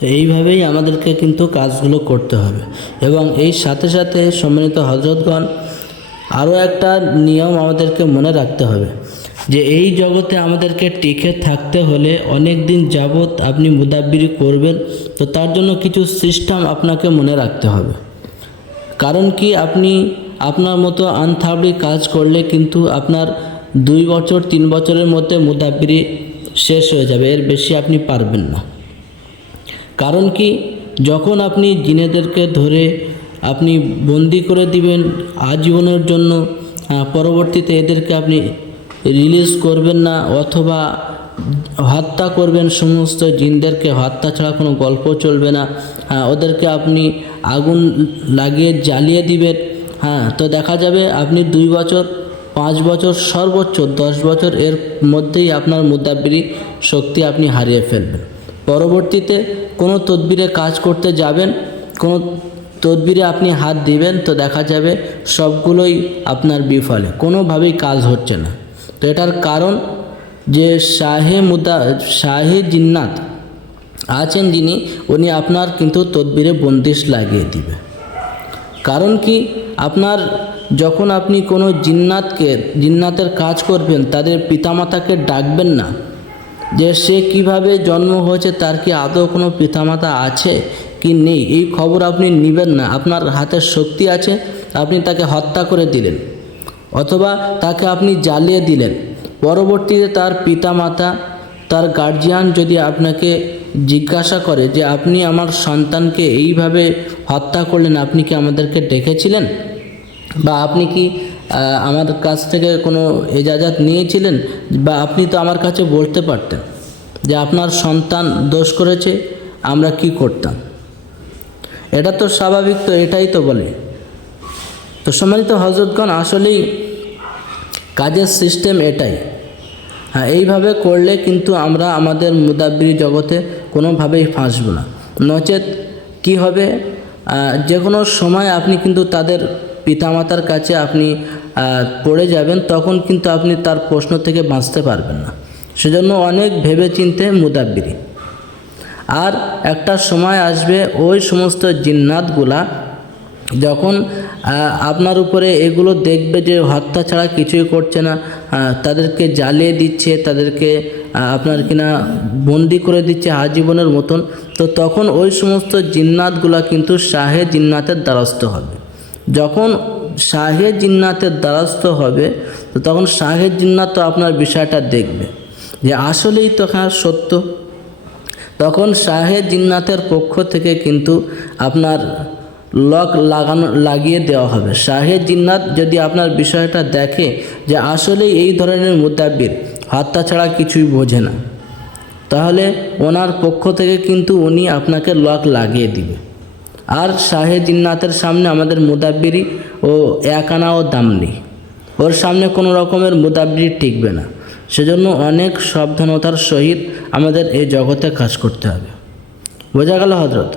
তো এইভাবেই আমাদেরকে কিন্তু কাজগুলো করতে হবে। এবং এই সাথে সাথে সম্মানিত হযরতগণ, আরও একটা নিয়ম আমাদেরকে মনে রাখতে হবে যে এই জগতে আমাদেরকে টিকে থাকতে হলে অনেক দিন যাবৎ আপনি মুদাব্বিরি করবেন, তো তার জন্য কিছু সিস্টেম আপনাকে মনে রাখতে হবে। কারণ কি, আপনি আপনার মতো আনথাবড়ি কাজ করলে কিন্তু আপনার 2 বছর 3 বছরের মধ্যে মুদাব্বিরি শেষ হয়ে যাবে, এর বেশি আপনি পারবেন না। কারণ কি, যখন আপনি জিনেদেরকে ধরে আপনি বন্দি করে দিবেন আজীবনের জন্য, পরবর্তীতে এদেরকে আপনি রিলিজ করবেন না, অথবা হত্যা করবেন, সমস্ত জিনদেরকে হত্যা ছাড়া কোনো গল্প চলবে না, ওদেরকে আপনি আগুন লাগিয়ে জ্বালিয়ে দিবেন। তো দেখা যাবে আপনি 2 বছর 5 বছর সর্বোচ্চ 10 বছর এর মধ্যেই আপনার মুদাব্বিরি শক্তি আপনি হারিয়ে ফেলবেন। পরবর্তীতে কোনো তদবিরে কাজ করতে যাবেন, কোনো তদবিরে আপনি হাত দিবেন, তো দেখা যাবে সবগুলোই আপনার বিফলে, কোনোভাবেই কাজ হচ্ছে না। তো এটার কারণ যে শাহে জিন্নাত আছেন যিনি, উনি আপনার কিন্তু তদবিরে বন্দিশ লাগিয়ে দিবে। কারণ কি, আপনার যখন আপনি কোনো জিন্নাতের কাজ করবেন, তাদের পিতামাতাকে ডাকবেন না, যে সে কিভাবে জন্ম হয়েছে, তার কি আদৌ কোনো পিতামাতা আছে কি নেই, এই খবর আপনি নেবেন না। আপনার হাতে শক্তি আছে, আপনি তাকে হত্যা করে দিলেন, অথবা তাকে আপনি জ্বালিয়ে দিলেন। পরবর্তীতে তার পিতামাতা, তার গার্জিয়ান যদি আপনাকে জিজ্ঞাসা করে যে আপনি আমার সন্তানকে এইভাবে হত্যা করলেন, আপনি কি আমাদেরকে ডেকেছিলেন, বা আপনি কি আমার কাছ থেকে কোনো ইজাজত নিয়েছিলেন, বা আপনি তো আমার কাছে বলতে পারতেন যে আপনার সন্তান দোষ করেছে, আমরা কি করতাম। এটা তো স্বাভাবিক, তো এটাই তো বলে। তো সম্মানিত হযরতগণ, আসলেই কাজের সিস্টেম এটাই। এইভাবে করলে কিন্তু আমরা আমাদের মুদাব্বিরি জগতে কোনোভাবেই ফাঁসব না। নচেত কি হবে, যে কোনো সময় আপনি কিন্তু তাদের পিতামাতার কাছে আপনি পড়ে যাবেন, তখন কিন্তু আপনি তার প্রশ্ন থেকে বাঁচতে পারবেন না। সেজন্য অনেক ভেবেচিন্তে মুদাব্বিরি। আর একটা সময় আসবে, ওই সমস্ত জিন্নাতগুলা যখন আপনার উপরে এগুলো দেখবে যে হত্যা ছাড়া কিছুই করছে না, তাদেরকে জ্বালিয়ে দিচ্ছে, তাদেরকে আপনার কিনা বন্দি করে দিচ্ছে আজীবনের মতন, তো তখন ওই সমস্ত জিন্নাতগুলা কিন্তু শাহে জিন্নাতের দ্বারস্থ হবে। যখন শাহে জিন্নাতের দ্বারস্থ হবে, তো তখন শাহে জিন্নাত তো আপনার বিষয়টা দেখবে যে আসলেই তো সত্য। তখন শাহে জিন্নাতের পক্ষ থেকে কিন্তু আপনার লক লাগিয়ে দেওয়া হবে। শাহে জিন্নাত যদি আপনার বিষয়টা দেখে যে আসলেই এই ধরনের মুদাব্বির হত্যা ছাড়া কিছুই বোঝে না, তাহলে ওনার পক্ষ থেকে কিন্তু উনি আপনাকে লক লাগিয়ে দিবে। আর শাহে জিন্নাতের সামনে আমাদের মুদাব্বিরি ও এক আনাও দাম নেই, ওর সামনে কোনো রকমের মুদাব্বিরি টিকবে না। সেজন্য অনেক সাবধানতার সহিত আমাদের এই জগতে কাজ করতে হবে। বোঝা গেল হযরত?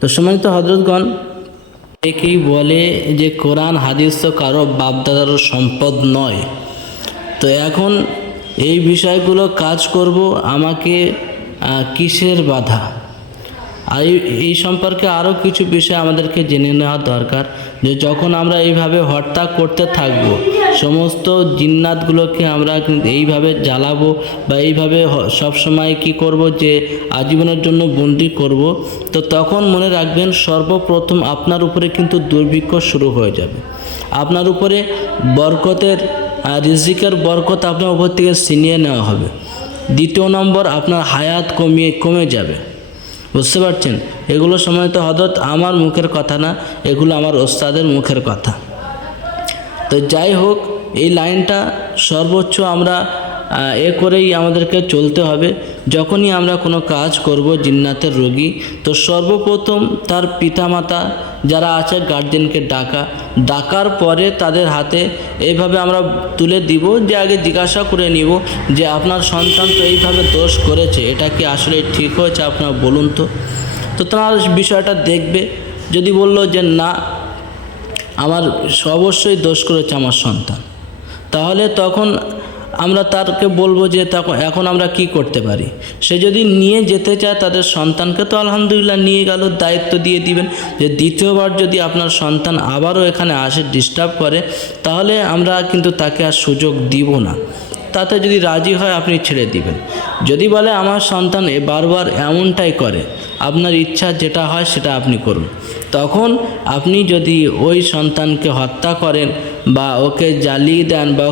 তো সম্মানিত হযরতগণ, একেই বলে যে কোরআন হাদিস তো কারো বাপদাদারও সম্পদ নয়। তো এখন এই বিষয়গুলো কাজ করব, আমাকে কিসের বাধা? আর এই সম্পর্কে আরও কিছু বিষয় আমাদেরকে জেনে নেওয়া দরকার, যে যখন আমরা এইভাবে হত্যা করতে থাকব, সমস্ত জিন্নাতগুলোকে আমরা কিন্তু এইভাবে জ্বালাবো, বা এইভাবে সবসময় কি করব, যে আজীবনের জন্য বন্দি করব, তো তখন মনে রাখবেন সর্বপ্রথম আপনার উপরে কিন্তু দুর্ভিক্ষ শুরু হয়ে যাবে। আপনার উপরে বরকতের রিজিকের বরকত আপনার উপর থেকে ছিনিয়ে নেওয়া হবে। দ্বিতীয় নম্বর, আপনার হায়াত কমে যাবে। বুঝতে পারছেন? এগুলো সম্মানিত হযরত আমার মুখের কথা না, এগুলো আমার ওস্তাদের মুখের কথা। তো যাই হোক, এই লাইনটা সর্বোচ্চ আমরা করেই আমাদেরকে চলতে হবে। যখনই আমরা কোনো কাজ করব জিন্নাতের রোগী, তো সর্বপ্রথম তার পিতামাতা যারা আছে গার্জেনকে ডাকার পরে তাদের হাতে এইভাবে আমরা তুলে দিব, যে আগে জিজ্ঞাসা করে নিব যে আপনার সন্তান তো এইভাবে দোষ করেছে, এটা কি আসলে ঠিক হয়েছে, আপনারা বলুন তো। তো তারা বিষয়টা দেখবে, যদি বলল যে না, আমার অবশ্যই দোষ করেছে আমার সন্তান, তাহলে তখন আমরা তাকে বলবো যে এখন আমরা কি করতে পারি। সে যদি নিয়ে যেতে চায় তাদের সন্তানকে, তো আলহামদুলিল্লাহ নিয়ে গেল, দায়িত্ব দিয়ে দিবেন যে দ্বিতীয়বার যদি আপনার সন্তান আবারও এখানে আসে ডিস্টার্ব করে, তাহলে আমরা কিন্তু তাকে আর সুযোগ দিব না। তাতে যদি রাজি হয় আপনি ছেড়ে দিবেন। যদি বলে আমার সন্তান বারবার এমনটাই করে, আপনার ইচ্ছা যেটা হয় সেটা আপনি করুন। তখন আপনি যদি ওই সন্তানকে হত্যা করেন বা ওকে জ্বালিয়ে দেন বা